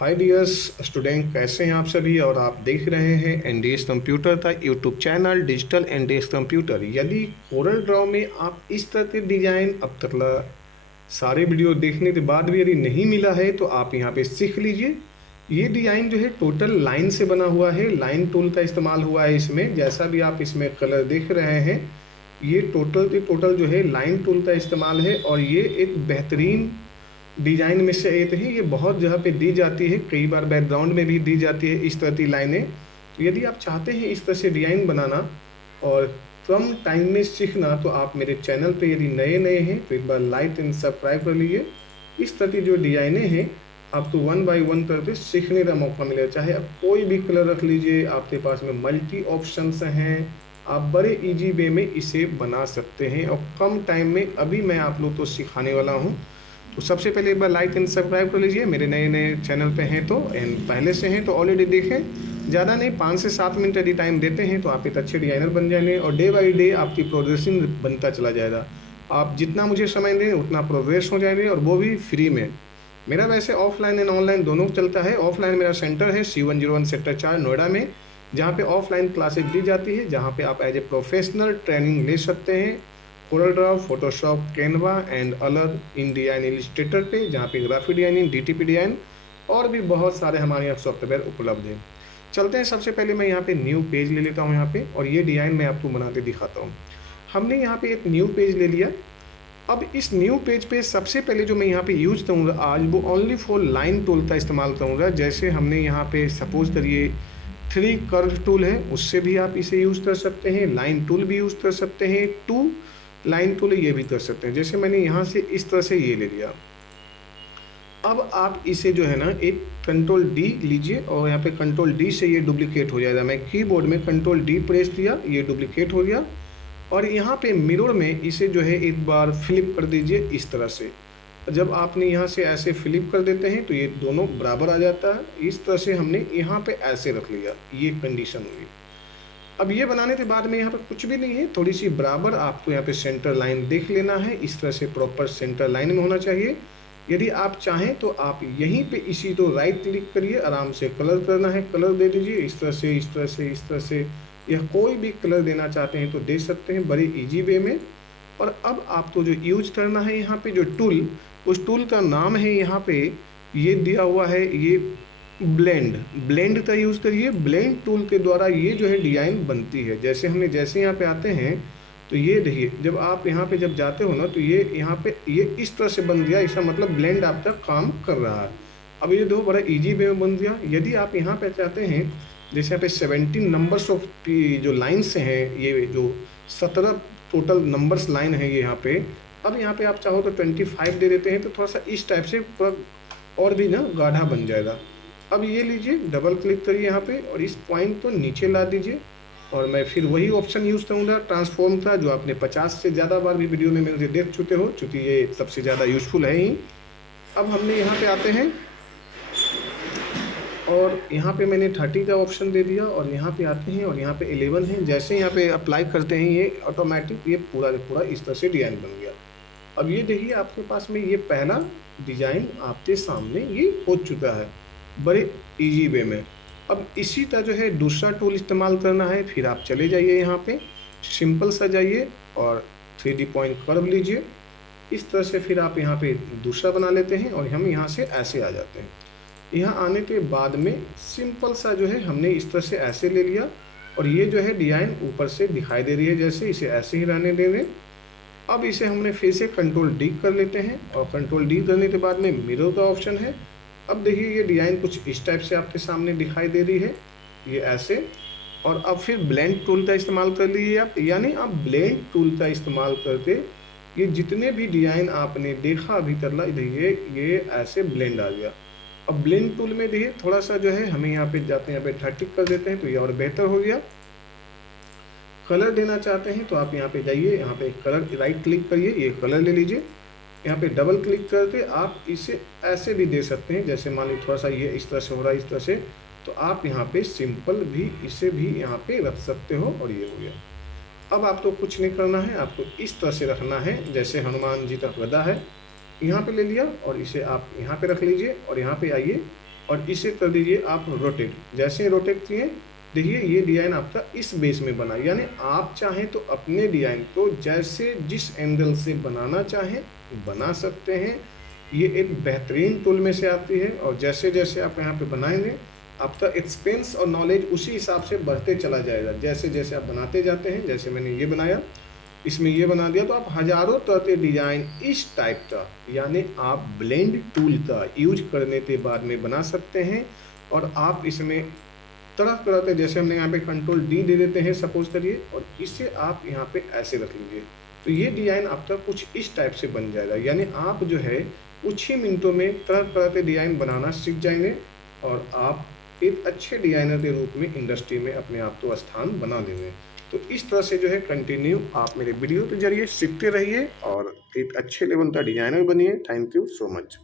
हाय dears student, कैसे हैं आप सभी। और आप देख रहे हैं एनडीएस कंप्यूटर का YouTube channel digital NDS computer. यदि कोरल ड्रॉ में आप इस तरह के डिजाइन अब तक सारे वीडियो देखने के बाद भी यदि नहीं मिला है तो आप यहाँ पे सीख लीजिए। ये डिजाइन जो है टोटल लाइन से बना हुआ है, लाइन टूल का इस्तेमाल हुआ है इसमें। जैसा भी आप इसमें कलर देख रहे हैं, ये टोटल जो है लाइन टूल का इस्तेमाल है। और ये एक बेहतरीन डिजाइन में से एक है। ये बहुत जगह पे दी जाती है, कई बार बैकग्राउंड में भी दी जाती है इस तरह की लाइनें। तो यदि आप चाहते हैं इस तरह से डिजाइन बनाना और कम टाइम में सीखना, तो आप मेरे चैनल पे यदि नए हैं तो एक बार लाइक एंड सब्सक्राइब कर लीजिए। इस तरह की जो डिजाइनें हैं आपको वन बाय वन करके सीखने का मौका मिलेगा। चाहे आप कोई भी कलर रख लीजिए, आपके पास में मल्टी ऑप्शंस हैं, आप बड़े इजी वे में इसे बना सकते हैं और कम टाइम में। अभी मैं आप लोग को सिखाने वाला हूँ। तो सबसे पहले एक बार लाइक एंड सब्सक्राइब कर लीजिए। मेरे नए चैनल पे हैं तो एंड पहले से हैं तो ऑलरेडी देखें। ज़्यादा नहीं, 5 से 7 मिनट यदि टाइम देते हैं तो आप एक अच्छे डिजाइनर बन जाएंगे और डे बाई डे आपकी प्रोग्रेसिंग बनता चला जाएगा। आप जितना मुझे समय दें उतना प्रोग्रेस हो जाएंगे, और वो भी फ्री में। मेरा वैसे ऑफलाइन एंड ऑनलाइन दोनों चलता है। ऑफलाइन मेरा सेंटर है C101 सेक्टर 4 नोएडा में, जहाँ पे ऑफलाइन क्लासेज दी जाती है, जहाँ पे आप एज ए प्रोफेशनल ट्रेनिंग ले सकते हैं Corel Draw, Photoshop, Canva and other in design Illustrator पे, जहाँ पे ग्राफिक डिजाइनिंग, डीटीपी डिजाइन और भी बहुत सारे हमारे यहाँ सॉफ्टवेयर उपलब्ध हैं। चलते हैं, सबसे पहले मैं यहाँ पे न्यू पेज ले लेता हूँ यहाँ पे, और ये डिजाइन मैं आपको बना के दिखाता हूँ। हमने यहाँ पे एक न्यू पेज ले लिया। अब इस न्यू पेज पे सबसे पहले जो मैं यहाँ पे यूज करूँगा आज, वो ओनली फॉर लाइन टूल का इस्तेमाल करूँगा। जैसे हमने यहाँ पे सपोज करिए 3 कर्व टूल है, उससे भी आप इसे यूज़ कर सकते हैं। लाइन टूल भी यूज़ कर सकते हैं, 2 लाइन टूल ये भी कर सकते हैं। जैसे मैंने यहाँ से इस तरह से ये ले लिया। अब आप इसे जो है ना एक कंट्रोल डी लीजिए, और यहाँ पे कंट्रोल डी से ये डुप्लीकेट हो जाएगा। मैं कीबोर्ड में कंट्रोल डी प्रेस किया, ये डुप्लीकेट हो गया। और यहाँ पे मिरर में इसे जो है एक बार फ्लिप कर दीजिए इस तरह से। जब आपने यहाँ से ऐसे फ्लिप कर देते हैं तो ये दोनों बराबर आ जाता है। इस तरह से हमने यहाँ पे ऐसे रख लिया, ये कंडीशन हुई। अब ये बनाने के बाद में यहाँ पे कुछ भी नहीं है, थोड़ी सी बराबर आपको यहाँ पे सेंटर लाइन देख लेना है। इस तरह से प्रॉपर सेंटर लाइन में होना चाहिए। यदि आप चाहें तो आप यहीं पे इसी तो राइट क्लिक करिए, आराम से कलर करना है कलर दे दीजिए, इस तरह से इस तरह से इस तरह से, या कोई भी कलर देना चाहते हैं तो दे सकते हैं बड़े इजी वे में। और अब आपको जो यूज करना है यहाँ पे जो टूल, उस टूल का नाम है यहाँ पे ये दिया हुआ है, ये ब्लेंड का यूज़ करिए। ब्लेंड टूल के द्वारा ये जो है डिज़ाइन बनती है। जैसे यहाँ पे आते हैं तो ये देखिए, जब आप यहाँ पे जब जाते हो ना तो ये यहाँ पे ये इस तरह से बन गया। इसका मतलब ब्लेंड आपका काम कर रहा है। अब ये दो बड़ा इजी वे में बन गया। यदि आप यहाँ पे चाहते हैं, जैसे यहाँ पे 17 नंबर्स ऑफ जो लाइन्स हैं, ये जो 17 टोटल नंबर्स लाइन है ये यहाँ पे। अब यहाँ पे आप चाहो तो 25 दे देते हैं, तो थोड़ा सा इस टाइप से पूरा और भी ना गाढ़ा बन जाएगा। अब ये लीजिए, डबल क्लिक करिए यहाँ पे और इस पॉइंट को नीचे ला दीजिए। और मैं फिर वही ऑप्शन यूज़ करूँगा ट्रांसफॉर्म का, जो आपने 50 से ज़्यादा बार भी वीडियो में मेरे देख चुके हो, चूँकि ये सबसे ज़्यादा यूज़फुल है ही। अब हमने यहाँ पे आते हैं और यहाँ पे मैंने 30 का ऑप्शन दे दिया, और यहाँ पे आते हैं और यहाँ पे 11 है। जैसे यहाँ पे अप्लाई करते हैं ये ऑटोमेटिक ये पूरा इस तरह से डिज़ाइन बन गया। अब ये देखिए, आपके पास में ये पहला डिज़ाइन आपके सामने ये हो चुका है बड़े इजी वे में। अब इसी तरह जो है दूसरा टूल इस्तेमाल करना है। फिर आप चले जाइए यहाँ पे, सिंपल सा जाइए और 3D पॉइंट कर्व लीजिए इस तरह से। फिर आप यहाँ पे दूसरा बना लेते हैं और हम यहाँ से ऐसे आ जाते हैं। यहाँ आने के बाद में सिंपल सा जो है हमने इस तरह से ऐसे ले लिया, और ये जो है डिज़ाइन ऊपर से दिखाई दे रही है, जैसे इसे ऐसे ही रहने देंगे। अब इसे हमने फिर से कंट्रोल डी कर लेते हैं, और कंट्रोल डी करने के बाद में मिरर का ऑप्शन है। अब देखिए, ये डिज़ाइन कुछ इस टाइप से आपके सामने दिखाई दे रही है, ये ऐसे। और अब फिर ब्लेंड टूल का इस्तेमाल कर लीजिए आप, यानी आप ब्लेंड टूल का इस्तेमाल करके ये जितने भी डिज़ाइन आपने देखा अभी तक, देखिए ये ऐसे ब्लेंड आ गया। अब ब्लेंड टूल में देखिए थोड़ा सा जो है हमें यहाँ पे जाते हैं, यहाँ पे 30 कर देते हैं तो ये और बेहतर हो गया। कलर देना चाहते हैं तो आप यहाँ पे जाइए, यहाँ पे कलर राइट क्लिक करिए, ये कलर ले लीजिए। यहाँ पे डबल क्लिक करके आप इसे ऐसे भी दे सकते हैं, जैसे मान लीजिए थोड़ा सा ये इस तरह से हो रहा है, इस तरह से, तो आप यहाँ पे सिंपल भी इसे भी यहाँ पे रख सकते हो, और ये हो गया। अब आपको कुछ नहीं करना है, आपको इस तरह से रखना है, जैसे हनुमान जी का गदा है, यहाँ पे ले लिया और इसे आप यहाँ पे रख लीजिए। और यहाँ पे आइए, और इसे कर दीजिए आप रोटेट। जैसे ही रोटेट किए, देखिए ये डिज़ाइन आपका इस बेस में बना। यानी आप चाहें तो अपने डिज़ाइन को जैसे जिस एंगल से बनाना चाहें बना सकते हैं। ये एक बेहतरीन टूल में से आती है, और जैसे जैसे आप यहाँ पे बनाएंगे आपका एक्सपीरियंस और नॉलेज उसी हिसाब से बढ़ते चला जाएगा। जैसे जैसे आप बनाते जाते हैं, जैसे मैंने ये बनाया, इसमें ये बना दिया, तो आप हज़ारों तरह के डिज़ाइन इस टाइप का, यानी आप ब्लेंड टूल का यूज करने के बाद में बना सकते हैं। और आप इसमें तरह तरह के, जैसे हमने यहाँ पे कंट्रोल डी दे देते हैं सपोज करिए, और इसे आप यहाँ पे ऐसे रख लीजिए, तो ये डिज़ाइन आपका कुछ इस टाइप से बन जाएगा। यानी आप जो है कुछ ही मिनटों में तरह तरह के डिज़ाइन बनाना सीख जाएंगे, और आप एक अच्छे डिज़ाइनर के रूप में इंडस्ट्री में अपने आप को स्थान बना देंगे। तो इस तरह से जो है कंटिन्यू आप मेरे वीडियो के जरिए सीखते रहिए और एक अच्छे लेवल का डिज़ाइनर बनिए। Thank you so much.